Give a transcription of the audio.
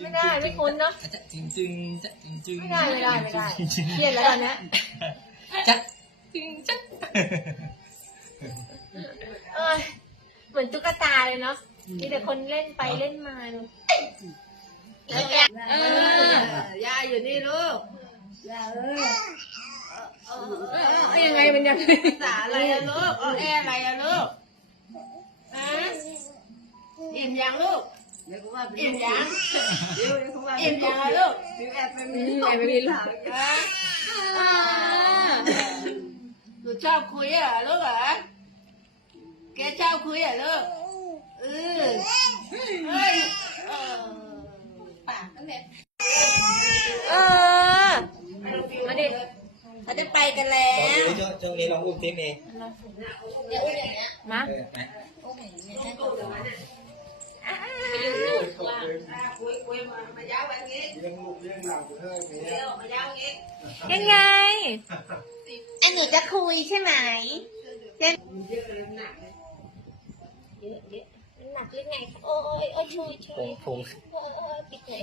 ไม่ได้ไม่คุ้นเนาะจริงจร้งจริงจริงไม่ได้ไม่ได้ไม่ได้เปลี่ยนแล้วตอนนี้จะจริงจังเหมือนตุ๊กตาเลยเนาะมีแต่คนเล่นไปเล่นมาเออยาอยู่นี่ลูกยาเออยังไงมันยังภาษาอะไรอะลูกออแออะไรอะลูก่ะอิ่มยังลูกเอ็มยาลูกแอบไปมีหลังะหนูชอบคุยอะลูกอะแกชอบคุยอะลูกเออเฮ้ยปากเนี่ยเออมาดิมาดิไปกันแล้วช่วงนี้เราอุ้มเต็มเองมายังไงไอ้หนี้จะคุยใช่ไหมเยอะเยอะหนักเยอะเยอะหนักเยอะไง โอ้ยโอ้ยช่วยช่วยโอ้ยปิดเลย